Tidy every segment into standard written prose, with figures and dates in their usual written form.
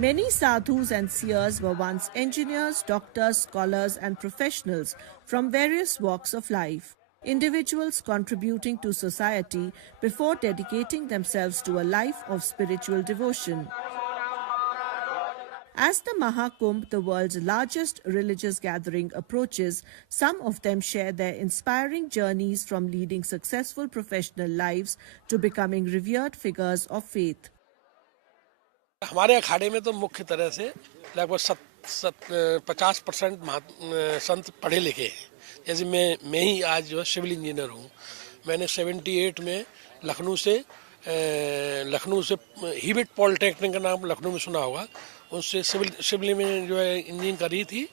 Many sadhus and seers were once engineers, doctors, scholars, and professionals from various walks of life. Individuals contributing to society before dedicating themselves to a life of spiritual devotion. As the Mahakumbh, the world's largest religious gathering, approaches, some of them share their inspiring journeys from leading successful professional lives to becoming revered figures of faith. हमारे अखाड़े में तो मुख्य तरह से लगभग 50% संत पढ़े लिखे हैं। जैसे मैं ही आज जो सिविल इंजीनियर हूँ। मैंने 78 में लखनऊ से हिबिट पॉलिटेक्निक का नाम लखनऊ में सुना होगा, उससे सिविल में जो है इंजीनियरिंग करी थी।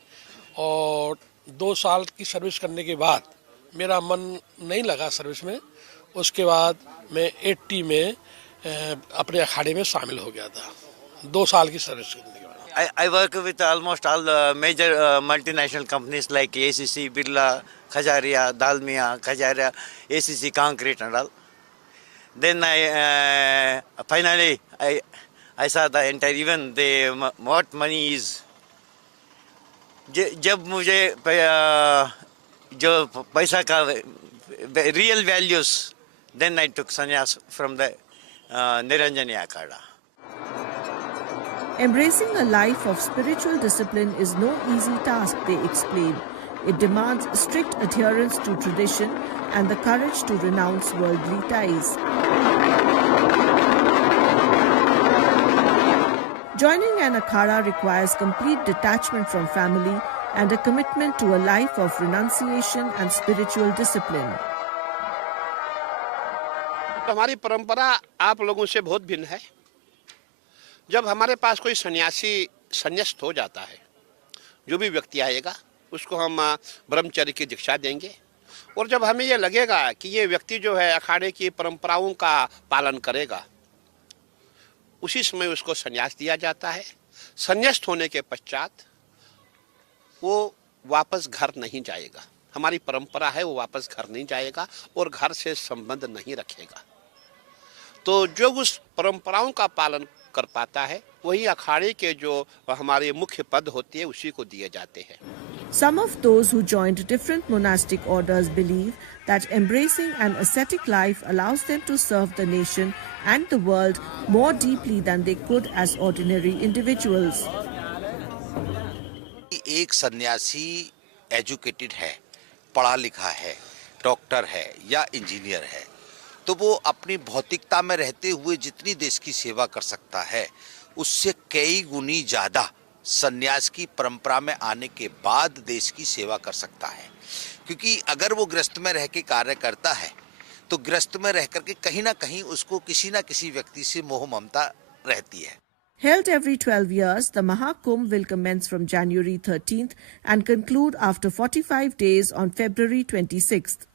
और 2 साल की सर्विस करने के बाद मेरा मन नहीं लगा सर्विस में। उसके बाद मैं 80 में अपने अखाड़े में शामिल हो गया था, 2 साल की सर्विस करने के बाद। I work with almost all the major multinational companies like ACC, Birla, Khajaria, Dalmia, Khajaria, ACC Concrete and all. Then finally I saw the entire, even the what money is. जब मुझे जो पैसा का real values, then I took sannyas from the Niranjani Akhada. Embracing a life of spiritual discipline is no easy task, they explain. It demands strict adherence to tradition and the courage to renounce worldly ties. Joining an akhada requires complete detachment from family and a commitment to a life of renunciation and spiritual discipline. हमारी परंपरा आप लोगों से बहुत भिन्न है। जब हमारे पास कोई संन्यास्त हो जाता है, जो भी व्यक्ति आएगा उसको हम ब्रह्मचर्य की दीक्षा देंगे। और जब हमें ये लगेगा कि ये व्यक्ति जो है अखाड़े की परंपराओं का पालन करेगा, उसी समय उसको संन्यास दिया जाता है। संन्यास्त होने के पश्चात वो वापस घर नहीं जाएगा। हमारी परंपरा है, वो वापस घर नहीं जाएगा और घर से संबंध नहीं रखेगा। तो जो उस परंपराओं का पालन कर पाता है, वही अखाड़े के जो हमारे मुख्य पद होते हैं उसी को दिए जाते हैं। Some of those who joined different monastic orders believe that embracing an ascetic life allows them to serve the nation and the world more deeply than they could as ordinary individuals. एक सन्यासी educated है, पढ़ा लिखा है, doctor है या engineer है, तो वो अपनी भौतिकता में रहते हुए जितनी देश की सेवा कर सकता है, उससे कई गुनी ज़्यादा सन्यास की परंपरा में आने के बाद देश की सेवा कर सकता है। क्योंकि अगर वो गृहस्थ में रह के कार्य करता है, तो गृहस्थ में रह करके कहीं ना कहीं उसको किसी ना किसी व्यक्ति से मोह ममता रहती है। Held every 12 years, the Mahakumbh will commence from January 13th and conclude after 45 days on February 26th.